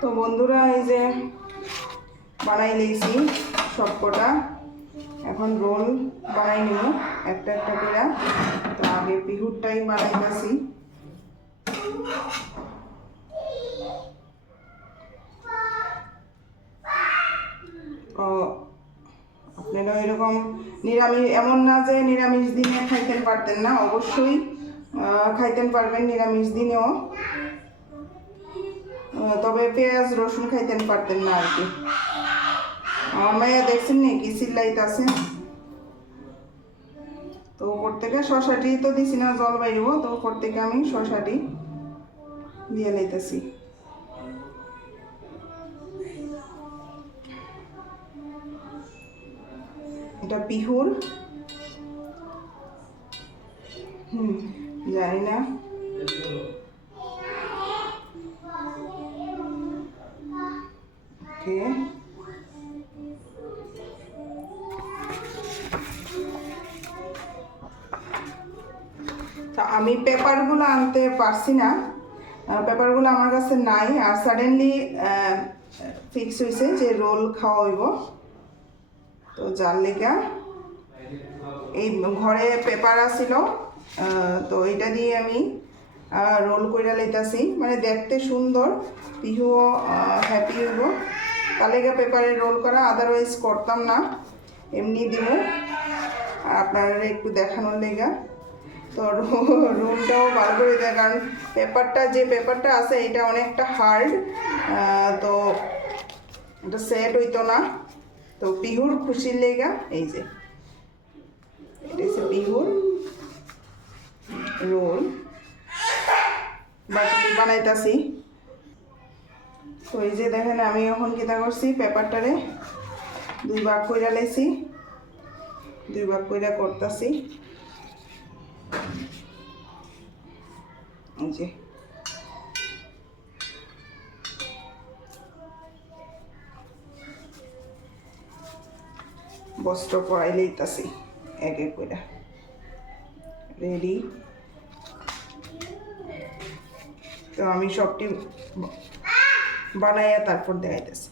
তো বন্ধুরা এই যে বানাই নিয়েছি সবকটা। এখন রোল বানাই নিব একটা একটা করে। তো আগে পিহুরটাই বানাইতেছি। ও আপনারা এরকম নিরামিষ, এমন না যে নিরামিষ দিনে খাইতেন পারতেন না, অবশ্যই খাইতেন পারবেন নিরামিষ দিনেও, তবে পেঁয়াজ রসুন খাইতেন পারতেন না আর কি। আমার মাইয়া দেখছেন নি কি চিল্লাইতেছে। তো উপর থেকে শশাটি তো দিছি না, জল বাইরব, তো উপর থেকে আমি শশাটি দিয়ে লইতেছি। এটা পিহুর, জানি না ওকে। তা আমি পেপারগুলো আনতে পারছি না, পেপারগুলো আমার কাছে নাই। আর সাডেনলি ফিক্স হয়েছে যে রোল খাওয়া হইব, তো যার লেগা এই ঘরে পেপার আসিল, তো এটা দিয়ে আমি রোল কইরা লইতাছি। মানে দেখতে সুন্দর, পিহুও হ্যাপি হইব, তার লেগা পেপারে রোল করা, আদারওয়াইজ করতাম না, এমনি দিব আপনারা একটু দেখানোর লেগা। তো রোলটাও ভালো করে দেয়, কারণ যে পেপারটা আছে এটা অনেকটা হার্ড, তো এটা সেট হইতো না। তো পিহুর খুশির লেগা এই যে এটা হচ্ছে পিহুর রোল বাকি বানাইতাছি। তো এই যে দেখেন আমি এখন কিতা করছি, পেপারটারে দুই ভাগ কইরা লাইছি, দুই ভাগ কইরা করতাছি। এই যে বস্ত্র পরাই লইতাছি এক এক কইরা, রেডি। তো আমি সবটি বানাইয়া তারপর দেখাইতেছি।